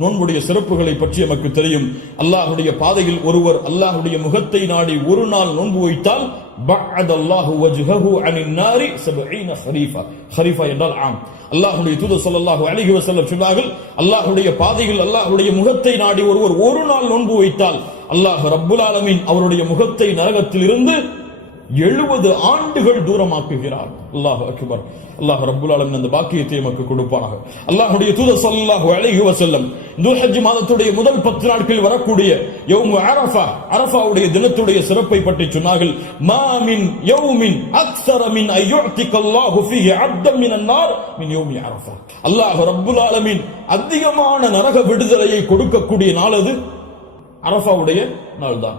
நோன்புடைய சிறப்புகளை பற்றி நமக்கு தெரியும். அல்லாஹுடைய பாதையில் ஒருவர் அல்லாஹுடைய முகத்தை நாடி ஒரு நாள் நோன்பு வைத்தால் பஅத அல்லாஹு வஜ்ஹஹு அனின் நாரி 70 ஹரீஃபா. ஹரீஃபா என்றால் ஆம். அல்லாஹ்வுடைய தூதர் ஸல்லல்லாஹு அலைஹி வஸல்லம் சொன்னார்கள் அல்லாஹ்வுடைய பாதையில் அல்லாஹ்வுடைய முகத்தை நாடி ஒருவர் ஒரு நாள் நோன்பு வைத்தால் அல்லாஹ் ரப்புல் ஆலமீன் அவருடைய முகத்தை நரகத்தில் இருந்து எழுபது ஆண்டுகள் தூரமாக்குகிறார். அல்லாஹ் அக்பர். அல்லாஹ் ரப்புல் ஆலமின் அந்த பாக்கியத்தை நமக்கு கொடுப்பானாக. அல்லாஹுடைய தூதர் சல்லாஹு அழகி வசல்லம் துல்ஹஜ் மாதத்துடைய முதல் பத்து நாட்களில் வரக்கூடிய யௌமு அரஃபா அரஃபாவுடைய தினத்துடைய சிறப்பை பற்றி சொன்னார்கள். மாமின் யௌமின் அக்ஸர மின் அய்யுஅதிக அல்லாஹு ஃபீஹி மின் யௌமி அரஃபா. அல்லாஹ் ரப்புல் ஆலமின் அதிகமான நரக விடுதலையை கொடுக்கக்கூடிய நாள் அது அரஃபாவுடைய நாள் தான்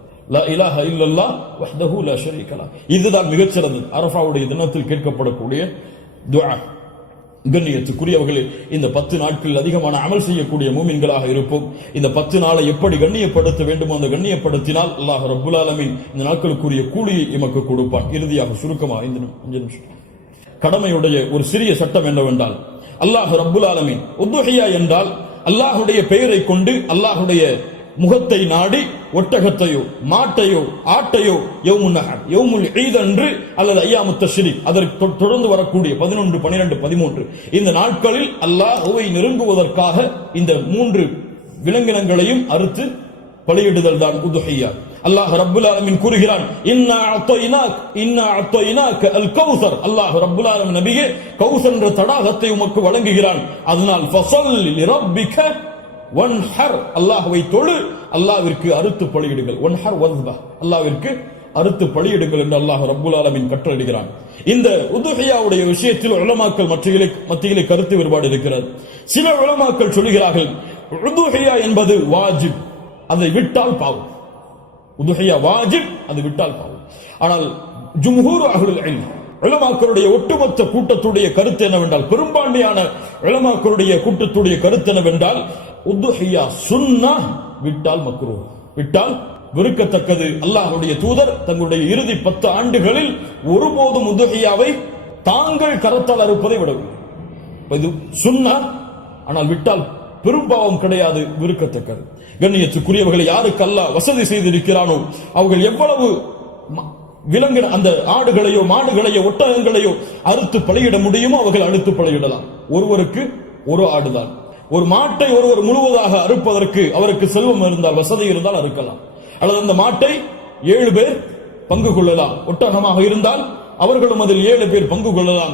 இதுதான் மிகச்சிறந்தது அரபாவுடைய தினத்தில் கேட்கப்படக்கூடிய துவா. கண்ணியத்துக்குரியவர்களே இந்த பத்து நாட்களில் அதிகமான அமல் செய்யக்கூடிய மூமின்களாக இருப்போம். இந்த பத்து நாளை எப்படி கண்ணியப்படுத்த வேண்டுமோ அந்த கண்ணியப்படுத்தினால் அல்லாஹ் ரபுல் ஆலமின் இந்த நாட்களுக்குரிய கூலியை எமக்கு கொடுப்பான். இறுதியாக சுருக்கமாக இந்த அஞ்சு நிமிஷம். கடமையுடைய ஒரு சிறிய சட்டம் என்னவென்றால் அல்லாஹ் ரபுல் ஆலமின் உத்துஹியா என்றால் அல்லாஹுடைய பெயரை கொண்டு அல்லாஹுடைய முகத்தை நாடி ஒட்டகத்தையோ மாட்டையோ ஆட்டையோ யௌமுன் ஈத் அன்று அல்லது ஐயாமுத்த தஷ்ரீக் அதற்கு தொடர்ந்து வரக்கூடிய பதினொன்று பனிரெண்டு பதிமூன்று இந்த நாட்களில் அல்லாஹுவை நெருங்குவதற்காக இந்த மூன்று விலங்கினங்களையும் அறுத்து பலியிடுதல் தான் உதுஹையா. அல்லாஹ் ரப்புல் ஆலமின் கூறுகிறான் இன்னா அத்தைனாக் இன்னா அத்தைனாக அல் கௌசர். அல்லாஹ் ரப்புல் ஆலமீன் நபியே கௌசர் என்ற தடாகத்தை உமக்கு வழங்குகிறான். அதனால் ஃபஸல்லி ஒன் ஹர் அல்லாஹுவை தொழு அல்லாவிற்கு அறுத்து பலியிடுங்கள். வன்ஹர் வஸ்பா அல்லாவிற்கு அறுத்து பலியிடுங்கள் என்று அல்லாஹ் ரப்புல் ஆலமின் கட்டளையிடுகிறான். இந்த உதுகையாவுடைய விஷயத்தில் உளமாக்கல் மத்தியிலே மத்தியிலே கருத்து வேறுபாடு இருக்கிறது. சில உளமாக்கல் சொல்கிறார்கள் உதுகையா என்பது வாஜிப் அதை விட்டால் பாவம். உதுகையா வாஜிப் அது விட்டால் பாவம். ஆனால் ஜும்ஹூர் அஹ்லுல் இளமாக்களுடைய ஒட்டுமொத்த கூட்டத்துடைய கருத்து என்னவென்றால் பெரும்பான்மையான இளமாக்களுடைய கூட்டத்துடைய கருத்து என்னவென்றால் உத்துஹியா சுன்னா விட்டால் மக்ரூ. விட்டால் வெறுக்கத்தக்கது. அல்லாஹுடைய தூதர் தங்களுடைய இறுதி பத்து ஆண்டுகளில் ஒருபோதும் உதுகையாவை தாங்கள் கரத்தால் அறுப்பதை விடவில்லை இது சுன்னா ஆனால் விட்டால் பெரும்பாவம் கிடையாது விருக்கத்தக்கது கண்ணியத்துக்குரியவர்களை யாருக்கு அல்லாஹ் வசதி செய்திருக்கிறானோ அவர்கள் எவ்வளவு ம- விலங்கின அந்த ஆடுகளையோ மாடுகளையோ ஒட்டகங்களையோ அறுத்து பலியிட முடியுமோ அவர்கள் அறுத்து பலியிடலாம். ஒருவருக்கு ஒரு ஆடுதான். ஒரு மாட்டை ஒருவர் முழுவதாக அறுப்பதற்கு அவருக்கு செல்வம் இருந்தால் வசதி இருந்தால் அறுக்கலாம். அல்லது அந்த மாட்டை ஏழு பேர் பங்கு கொள்ளலாம். ஒட்டகமாக இருந்தால் அவர்களும் அதில் ஏழு பேர் பங்கு கொள்ளலாம்.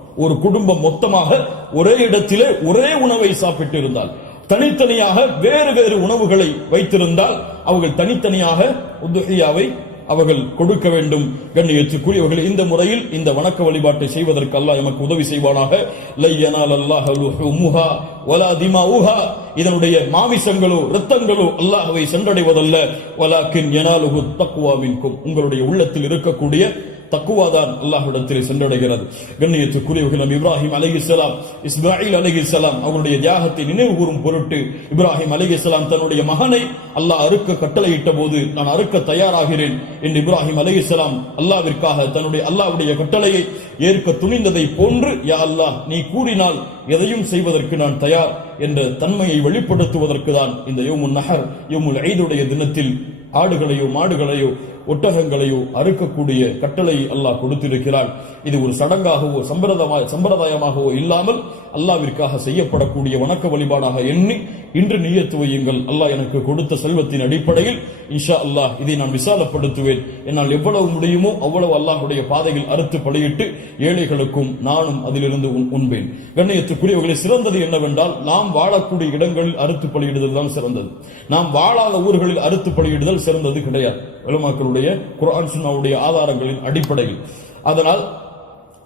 ஒரு குடும்பம் மொத்தமாக ஒரே இடத்திலே ஒரே உணவை சாப்பிட்டு இருந்தால் தனித்தனியாக வேறு வேறு உணவுகளை வைத்திருந்தால் அவர்கள் தனித்தனியாக உதுஹியாவை அவர்கள் கொடுக்க வேண்டும் கண்ணியத்துக்குரியவர்கள் இந்த முறையில் இந்த வணக்க வழிபாட்டை செய்வதற்கு அல்லாஹ் எமக்கு உதவி செய்வானாக. லையனால் அல்லாஹ் லுஹுமுஹா வலா திமாஉஹா. இதனுடைய மாமிசங்களோ ரத்தங்களோ அல்லாஹவை சென்றடைவதல்ல. வலாக்கின் எனாலுகு தக்குவாவின்கும் உங்களுடைய உள்ளத்தில் இருக்கக்கூடிய தக்குவாதான் அல்லாஹ்விடத்தில் சென்றடைகிறது. கண்ணியத்துக்குரியவர்கள் இப்ராஹிம் அலி இஸ்லாம் இஸ்மாயில் அலைஹிஸ்ஸலாம் அவருடைய தியாகத்தை நினைவு கூறும் பொருட்டு இப்ராஹிம் அலைஹிஸ்ஸலாம் தன்னுடைய மகனை அல்லாஹ் அறுக்க கட்டளையிட்ட போது நான் அறுக்க தயாராகிறேன் என்று இப்ராஹிம் அலைஹிஸ்ஸலாம் அல்லாவிற்காக தன்னுடைய அல்லாவுடைய கட்டளையை ஏற்க துணிந்ததை போன்று யா அல்லாஹ் நீ கூறினால் எதையும் செய்வதற்கு நான் தயார் என்ற தன்மையை வெளிப்படுத்துவதற்கு தான் இந்த யோமுல் நகர் யோமுல் ஐதுடைய தினத்தில் ஆடுகளையோ மாடுகளையோ ஒட்டகங்களையோ அறுக்கக்கூடிய கட்டளை அல்லாஹ் கொடுத்திருக்கிறான். இது ஒரு சடங்காகவோ சம்பிரதாய சம்பிரதாயமாகவோ இல்லாமல் அல்லாவிற்காக செய்யப்படக்கூடிய வணக்க வழிபாடாக எண்ணி இன்று நீயத்து வையுங்கள். அல்லாஹ் எனக்கு கொடுத்த செல்வத்தின் அடிப்படையில் இன்ஷா அல்லாஹ் இதை நான் விசாலப்படுத்துவேன். என்னால் எவ்வளவு முடியுமோ அவ்வளவு அல்லாஹுடைய பாதையில் அறுத்து படையிட்டு ஏழைகளுக்கும் நானும் அதிலிருந்து உண்- உண்பேன். கண்ணியத்துக்குரியவர்களை சிறந்தது என்னவென்றால் நாம் வாழக்கூடிய இடங்களில் அறுத்து பலியிடுதல் தான் சிறந்தது. நாம் வாழாத ஊர்களில் அறுத்து பலியிடுதல் சிறந்தது கிடையாது. உலமாக்களுடைய குரான் சுன்னாவுடைய ஆதாரங்களின் அடிப்படையில். அதனால்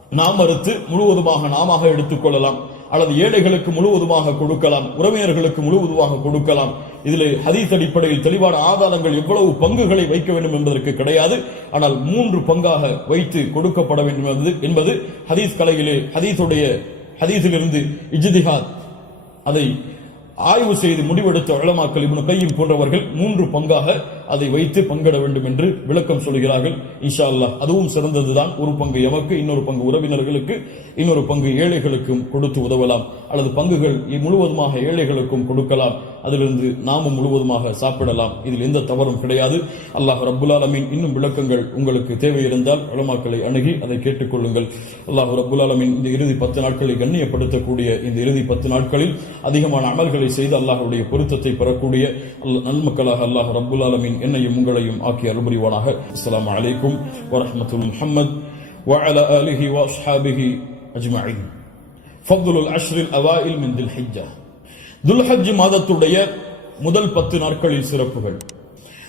நாம் அறுத்து முழுவதுமாக நாமாக எடுத்துக்கொள்ளலாம் அல்லது ஏழைகளுக்கு முழுவதுமாக கொடுக்கலாம் உறவினர்களுக்கு முழுவதுமாக கொடுக்கலாம். இதில் ஹதீஸ் அடிப்படையில் தெளிவான ஆதாரங்கள் எவ்வளவு பங்குகளை வைக்க வேண்டும் என்பதற்கு கிடையாது. ஆனால் மூன்று பங்காக வைத்து கொடுக்கப்பட வேண்டும் என்பது என்பது ஹதீஸ் கலையிலே ஹதீஸுடைய ஹதீஸிலிருந்து இஜ்திஹாத். அதை ஆய்வு செய்து முடிவெடுத்த உலமாக்கள் இவனு கையும் போன்றவர்கள் மூன்று பங்காக அதை வைத்து பங்கிட வேண்டும் என்று விளக்கம் சொல்கிறார்கள். இன்ஷா அல்லாஹ் அதுவும் சிறந்ததுதான். ஒரு பங்கு எமக்கு இன்னொரு பங்கு உறவினர்களுக்கு இன்னொரு பங்கு ஏழைகளுக்கும் கொடுத்து உதவலாம். அல்லது பங்குகள் முழுவதுமாக ஏழைகளுக்கும் கொடுக்கலாம். அதிலிருந்து நாமும் முழுவதுமாக சாப்பிடலாம். இதில் எந்த தவறும் கிடையாது. அல்லாஹ் ரபுல்லாலமின் இன்னும் விளக்கங்கள் உங்களுக்கு தேவை இருந்தால் உலமாக்களை அணுகி அதை கேட்டுக்கொள்ளுங்கள் அல்லாஹ் ரபுல்லாலமின் இந்த இறுதி பத்து நாட்களை கண்ணியப்படுத்தக்கூடிய இந்த இறுதி பத்து நாட்களில் அதிகமான அமல்களை செய்து அல்லாஹ்வுடைய பொருத்தத்தை பெறக்கூடிய நன்மக்களாக அல்லாஹ் ரபுல்லாலமின் ஆலமீன் என்னையும் உங்களையும் ஆக்கி அருள்புரிவானாக அஸ்ஸலாமு அலைக்கும் வரஹ்மத்துல் முஹம்மத் وعلى آله وأصحابه أجمعين فضل العشر الأوائل من ذي الحجة துல்ஹஜ் மாதத்துடைய முதல் பத்து நாட்களில் சிறப்புகள்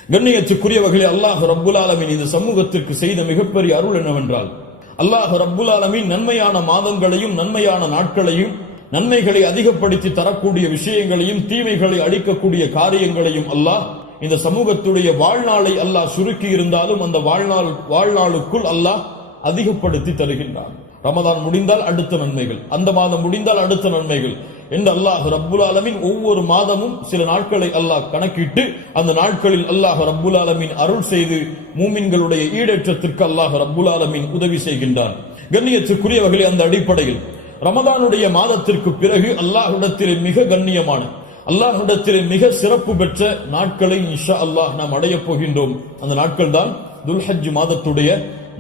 கண்ணியத்துக்குரியவர்களே அல்லாஹ் ரப்புல் ஆலமீன் இந்த சமூகத்திற்கு செய்த மிகப்பெரிய அருள் என்னவென்றால் அல்லாஹ் ரப்புல் ஆலமீன் நன்மையான மாதங்களையும் நன்மையான நாட்களையும் நன்மைகளை அதிகப்படுத்தி தரக்கூடிய விஷயங்களையும் தீமைகளை அளிக்கக்கூடிய காரியங்களையும் அல்லாஹ் இந்த சமூகத்துடைய வாழ்நாளை அல்லாஹ் சுருக்கி இருந்தாலும் அந்த வாழ்நாள் வாழ்நாளுக்குள் அல்லாஹ் அதிகப்படுத்தி தருகின்றான். ரமதான் முடிந்தால் அடுத்த நன்மைகள். அந்த மாதம் முடிந்தால் அடுத்த நன்மைகள். என்று அல்லாஹ் ரப்புல் ஆலமின் ஒவ்வொரு மாதமும் சில நாட்களை அல்லாஹ் கணக்கிட்டு அந்த நாட்களில் அல்லாஹ் ரப்புல் ஆலமின் அருள் செய்து மூமின்களுடைய ஈடேற்றத்திற்கு அல்லாஹ் ரப்புல் ஆலமின் உதவி செய்கின்றான். கண்ணியத்துக்குரியவர்களே அந்த அடிப்படையில் ரமதானுடைய மாதத்திற்கு பிறகு அல்லாஹ்விடத்திலே மிக கண்ணியமான அல்லாஹிடத்திலே மிக சிறப்பு பெற்ற நாட்களை இன்ஷா அல்லாஹ் நாம் அடையப் போகின்றோம். அந்த நாட்கள் தான் துல்ஹஜ் மாதத்துடைய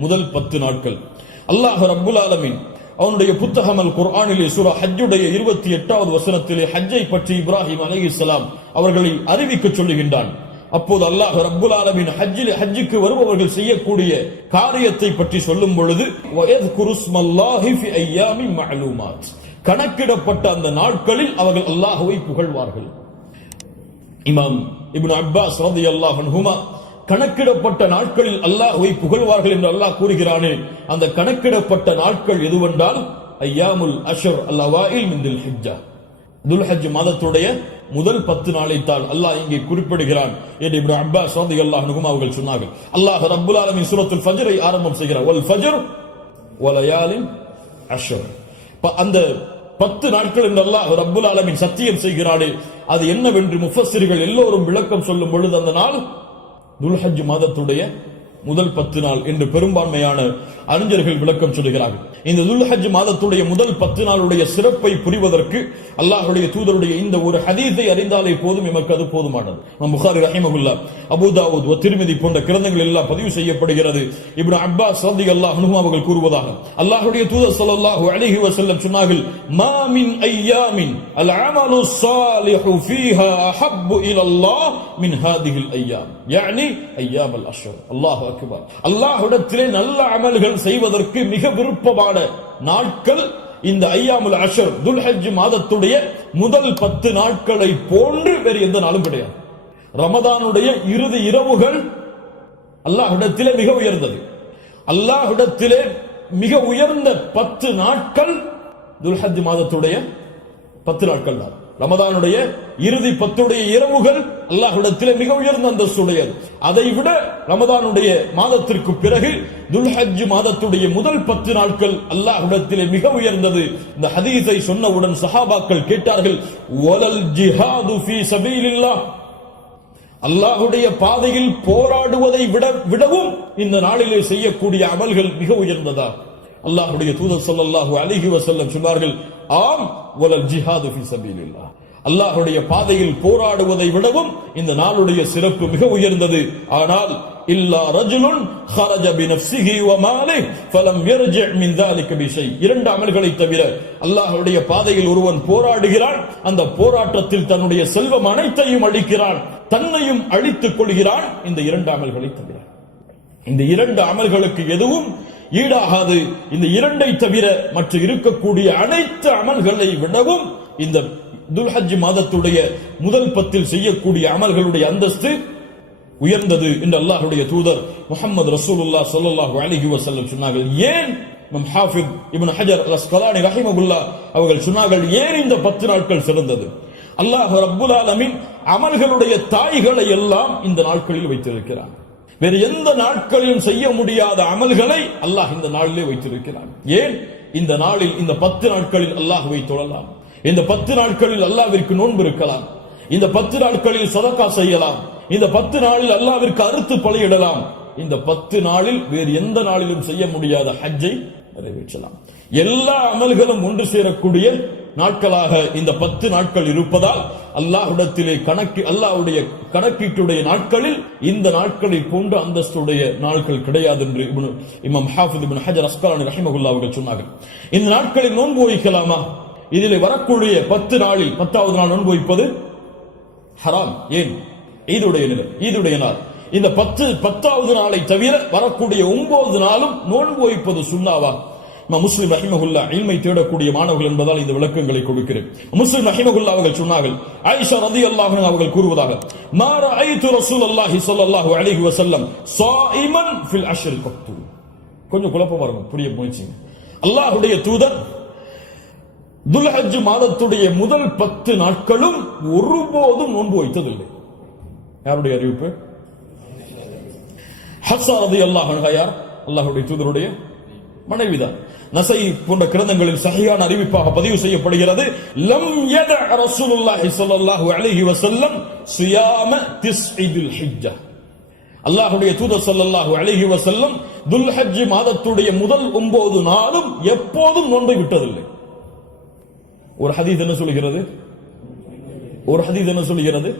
முதல் பத்து நாட்கள். அல்லாஹ் ரபுல் ஆலமீன் அவனுடைய புத்தகம் அல் குர்ஆனிலே சூரா ஹஜ்ஜுடைய இருபத்தி எட்டாவது வசனத்திலே ஹஜ்ஜை பற்றி இப்ராஹிம் அலைஹிஸ்ஸலாம் அவர்களை அறிவிக்க சொல்லுகின்றான். அப்போது அல்லாஹ் ரப்புல் ஆலமின் ஹஜ்ஜில் ஹஜ்ஜுக்கு வருபவர்கள் செய்யக்கூடிய காரியத்தை பற்றி சொல்லும் பொழுது வயத்குரு ஸ்மல்லாஹி ஃபி ஐயாமி மஅலூமாத். கணக்கிடப்பட்ட அந்த நாட்களில் அவர்கள் அல்லாஹுவை புகழ்வார்கள். இமாம் இபின் அப்பாஸ் அல்லாஹ் அன்ஹுமா கணக்கிடப்பட்ட நாட்களில் அல்லாஹுவை புகழ்வார்கள் என்று அல்லாஹ் கூறுகிறானே அந்த கணக்கிடப்பட்ட நாட்கள் எதுவென்றால் ஐயாமுல் அஷர் அல்லவாயில் மிந்தில் துல் ஹிஜ்ஜா. துல்ஹஜ் மாதத்துடைய முதல் பத்து நாளைத்தான் அல்லாஹ் இங்கே குறிப்பிடுகிறான் என்று இப்னு அப்பாஸ் அல்லாஹ் நுகுமா அவர்கள் சொன்னார்கள். அல்லாஹ் ரப்புல் ஆலமின் சூரத்துல் ஃபஜரை ஆரம்பம் செய்கிறார். வல் ஃபஜர் வலயாலின் அஷர். அந்த பத்து நாட்கள் என்று அல்லாஹ் ரப்புல் ஆலமின் சத்தியம் செய்கிறானே. அது என்னவென்று முஃபஸ்ஸிர்கள் எல்லோரும் விளக்கம் சொல்லும் பொழுது அந்த நாள் துல்ஹஜ் மாதத்துடைய முதல் பத்து நாள் என்று பெரும்பான்மையான அறிஞர்கள் விளக்கம் சொல்கிறார்கள். இந்த துல்ஹஜ் மாதத்துடைய முதல் பத்து நாளுடைய சிறப்பை புரிவதற்கு அல்லாஹுடைய தூதருடைய இந்த ஒரு ஹதீஸை அறிந்தாலே போதும் எமக்கு அது போதுமானது. நம் புகாரி ரஹிமகுல்லா அபுதாவுத் திருமதி போன்ற கிரந்தங்கள் எல்லாம் பதிவு செய்யப்படுகிறது. இப்னு அப்பா சதி அல்லாஹ் அவர்கள் கூறுவதாக அல்லாஹுடைய தூதர் சல்லாஹு அலிஹி வசல்லம் சொன்னார்கள் மாமின் ஐயாமின் அல் அமலு சாலிஹு ஃபீஹா அஹப்பு இலல்லாஹ் மின் ஹாதிஹில் ஐயாம். யானி ஐயாம் அல் அஷ்ஹர். அல்லாஹ் அக்பர் அல்லாஹ்விடத்திலே நல்ல அமல்கள் செய்வதற்கு மிக விருப்பமான நாட்கள் இந்த ஐயாமுல் அஷர் துல்ஹஜ் மாதத்துடைய முதல் பத்து நாட்களை போன்று வேறு எந்த நாளும் கிடையாது. ரமதானுடைய இறுதி இரவுகள் அல்லாஹிடத்திலே மிக உயர்ந்தது. அல்லாஹிடத்திலே மிக உயர்ந்த பத்து நாட்கள் துல்ஹஜ் மாதத்துடைய பத்து நாட்கள் தான். ரமதானுடைய இறுதி பத்துடைய இரவுகள் அல்லாஹ்விடத்திலே மிக உயர்ந்த அந்தஸ்துடையது. அதை விட ரமதானுடைய மாதத்திற்கு பிறகு துல்ஹஜ் மாதத்துடைய முதல் பத்து நாட்கள் அல்லாஹ்விடத்திலே மிக உயர்ந்தது. இந்த ஹதீஸை சொன்னவுடன் சஹாபாக்கள் கேட்டார்கள் ஒலல் ஜிஹாது ஃபீ சபீலில்லாஹ். அல்லாஹுடைய பாதையில் போராடுவதை விட விடவும் இந்த நாளிலே செய்யக்கூடிய அமல்கள் மிக உயர்ந்ததா அல்லாஹுடைய தூதர் சொல்லல்லாஹு அலிஹி வசல்லம் சொன்னார்கள் ஆம் வலல் ஜிஹாது ஃபீ சபீலில்லாஹ் அல்லாஹுடைய பாதையில் போராடுவதை விடவும் இந்த நாளுடைய சிறப்பு மிக உயர்ந்தது ஆனால் இல்லா ரஜுலுன் خرج بنفسه وماله فلم يرجع من ذلك بشيء இரண்டு அமல்களை தவிர அல்லாஹ்வுடைய பாதையில் ஒருவன் போராடுகிறான் அந்த போராட்டத்தில் தன்னுடைய செல்வம் அனைத்தையும் அளிக்கிறான் தன்னையும் அழித்துக் கொள்கிறான் இந்த இரண்டு அமல்களை தவிர இந்த இரண்டு அமல்களுக்கு எதுவும் ஈடாகாது. இந்த இரண்டை தவிர மற்ற இருக்கக்கூடிய அனைத்து அமல்களை விடவும் இந்த துல்ஹஜ் மாதத்துடைய முதல் பத்தில் செய்யக்கூடிய அமல்களுடைய அந்தஸ்து உயர்ந்தது என்று அல்லாஹுடைய தூதர் முகமது ரசூலுல்லா சல்லாஹூ அலிஹி வசல்லம் சொன்னார்கள். ஏன்? நம் ஹாஃபித் ஹஜர் அல் அஸ்கலானி ரஹிமகுல்லா அவர்கள் சொன்னார்கள் ஏன் இந்த பத்து நாட்கள் சிறந்தது? அல்லாஹ் ரபுல் அலமின் அமல்களுடைய தாய்களை எல்லாம் இந்த நாட்களில் வைத்திருக்கிறான். வேறு எந்த நாட்களிலும் செய்ய முடியாத அமல்களை அல்லாஹ் இந்த நாளிலே வைத்திருக்கிறான். ஏன்? இந்த நாளில் இந்த பத்து நாட்களில் அல்லாஹ் தொழலாம் இந்த பத்து நாட்களில் அல்லாவிற்கு நோன்பு இருக்கலாம். இந்த பத்து நாட்களில் சதக்கா செய்யலாம். இந்த பத்து நாளில் அல்லாவிற்கு அறுத்து பலியிடலாம். இந்த பத்து நாளில் வேறு எந்த நாளிலும் செய்ய முடியாத ஹஜ்ஜை நிறைவேற்றலாம். எல்லா அமல்களும் ஒன்று சேரக்கூடிய நாட்களாக இந்த பத்து நாட்கள் இருப்பதால் அல்லாஹுடத்திலே கணக்கு அல்லாஹுடைய கணக்கீட்டுடைய நாட்களில் இந்த நாட்களை போன்ற அந்தஸ்துடைய நாட்கள் கிடையாது என்று Imam Hafiz Ibn Hajar Asqalani ரஹிமகுல்லா அவர்கள் சொன்னார்கள். இந்த நாட்களில் நோன்பு வைக்கலாமா? இதில் வரக்கூடிய பத்து நாளில் பத்தாவது நாள் நோன்பு வைப்பது ஹராம். ஏன்? ஈதுடைய நிலை ஈதுடைய நாள். இந்த பத்து பத்தாவது நாளை தவிர வரக்கூடிய ஒன்பது நாளும் நோன்பு வைப்பது சுண்ணாவா? முஸ்லிம் ரஹிமகுல்லா இல்மை தேடக்கூடிய மாணவர்கள் என்பதால் இந்த விளக்கங்களை கொடுக்கிறேன். முஸ்லிம் ரஹிமகுல்லா அவர்கள் சொன்னார்கள் ஆயிஷா ரதி அல்லாஹ் அவர்கள் கூறுவதாக மாற ஐத்து ரசூல் அல்லாஹி சொல்லல்லாஹு அலிஹி வசல்லம் சாயிமன் ஃபில் அஷ்ர். கத்து. கொஞ்சம் குழப்பமா இருக்கும். புரிய முயற்சிங்க. அல்லாஹுடைய தூதர் துல்ஹஜ் மாதத்துடைய முதல் பத்து நாட்களும் ஒருபோதும் நோன்பு வைத்ததில்லை. யாருடைய அறிவிப்பு? ஹஸ்ஸா ரதி அல்லாஹ் யார்? அல்லாஹுடைய தூதருடைய மனைவிதான். நசை போன்ற கிரந்தங்களில் சரியான அறிவிப்பாக பதிவு செய்யப்படுகிறது. லம் யத ரசூலுல்லாஹி ஸல்லல்லாஹு அலைஹி வஸல்லம் சியாம திஸ்இதுல் ஹிஜ்ஜா. அல்லாஹ்வுடைய தூதர் ஸல்லல்லாஹு அலைஹி வஸல்லம் துல்ஹஜ் மாதத்துடைய முதல் ஒன்பது நாளும் எப்போதும் நோன்பை விட்டதில்லை. ஒரு ஹதீஸ் என்ன சொல்கிறது? ஒரு ஹதீஸ் என்ன சொல்கிறது?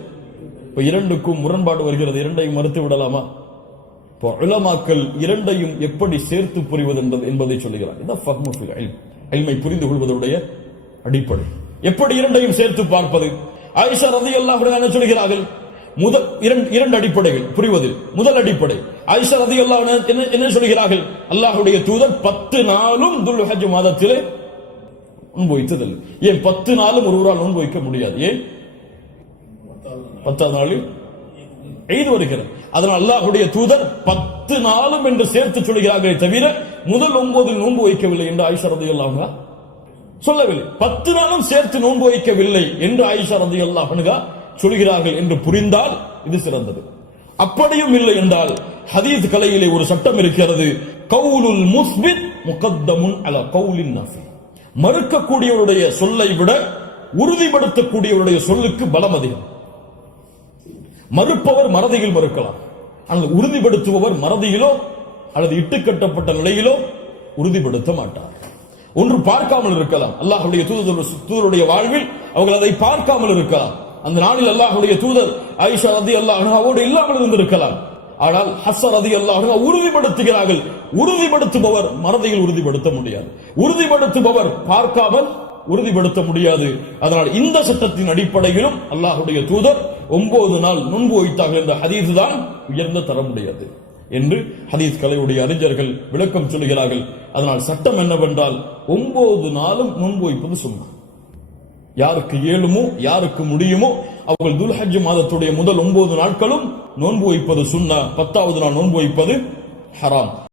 இப்ப இரண்டுக்கும் முரண்பாடு வருகிறது. இரண்டையும் மறுத்து விடலாமா? இப்போ உலமாக்கள் இரண்டையும் எப்படி சேர்த்து புரிவது என்பது என்பதை சொல்லுகிறார். இதான் புரிந்து கொள்வதுடைய அடிப்படை. எப்படி இரண்டையும் சேர்த்து பார்ப்பது? ஆயிஷா ரதி அல்லாஹ் என்ன சொல்கிறார்கள்? முதல் இரண்டு இரண்டு அடிப்படைகள். புரிவது முதல் அடிப்படை. ஆயிஷா ரதி அல்லாஹ் என்ன என்ன சொல்கிறார்கள்? அல்லாஹுடைய தூதர் பத்து நாளும் துல்ஹஜ் மாதத்திலே நோன்பு ஏன் பத்து நாளும் ஒருவரால் நோன்பு வைக்க முடியாது? ஏன்? பத்தாவது நாளில் எய்து வருகிறது. அதனால் அல்லாஹுடைய தூதர் பத்து நாளும் என்று சேர்த்து சொல்கிறார்களே தவிர முதல் ஒன்பதில் நோன்பு வைக்கவில்லை என்று ஆயிஷா ரதி அல்லாஹா சொல்லவில்லை. பத்து நாளும் சேர்த்து நோன்பு வைக்கவில்லை என்று ஆயிஷா ரதி அல்லாஹனுகா சொல்கிறார்கள் என்று புரிந்தால் இது சிறந்தது. அப்படியும் இல்லை என்றால் ஹதீஸ் கலையிலே ஒரு சட்டம் இருக்கிறது. கவுலுல் முஸ்பித் முகத்தமுன் அல கவுலின் நஃபி. மறுக்கக்கூடியவருடைய சொல்லை விட உறுதிப்படுத்தக்கூடியவருடைய சொல்லுக்கு பலம் அதிகம். மறுப்பவர் மறதியில் மறுக்கலாம். ஆனால் உறுதிப்படுத்துபவர் மறதியிலோ அல்லது இட்டுக்கட்டப்பட்ட நிலையிலோ உறுதிப்படுத்த மாட்டார். ஒன்று பார்க்காமல் இருக்கலாம். அல்லாஹுடைய தூதர் தூதருடைய வாழ்வில் அவர்கள் அதை பார்க்காமல் இருக்கலாம். அந்த நாளில் அல்லாஹுடைய தூதர் ஐஷா ரதி அல்லாஹ் அவரோடு இல்லாமல் இருந்திருக்கலாம். ஆனால் ஹஸ்ஸர் ரதி அல்லாஹ் உறுதிப்படுத்துகிறார்கள். உறுதிப்படுத்துபவர் மறதியில் உறுதிப்படுத்த முடியாது. உறுதிப்படுத்துபவர் பார்க்காமல் உறுதிப்படுத்த முடியாது. அதனால் இந்த சட்டத்தின் அடிப்படையிலும் அல்லாஹுடைய தூதர் ஒன்பது நாள் நுண்பு வைத்தார்கள் என்ற ஹதீஸ் தான் உயர்ந்த தரமுடையது என்று ஹதீஸ் கலையுடைய அறிஞர்கள் விளக்கம் சொல்கிறார்கள் அதனால் சட்டம் என்னவென்றால் ஒன்பது நாளும் நுண்பு வைப்பது சும்மா யாருக்கு இயலுமோ யாருக்கு முடியுமோ அவர்கள் துல்ஹஜ் மாதத்துடைய முதல் ஒன்பது நாட்களும் நோன்பு வைப்பது சுண்ணா. பத்தாவது நாள் நோன்பு வைப்பது ஹராம்.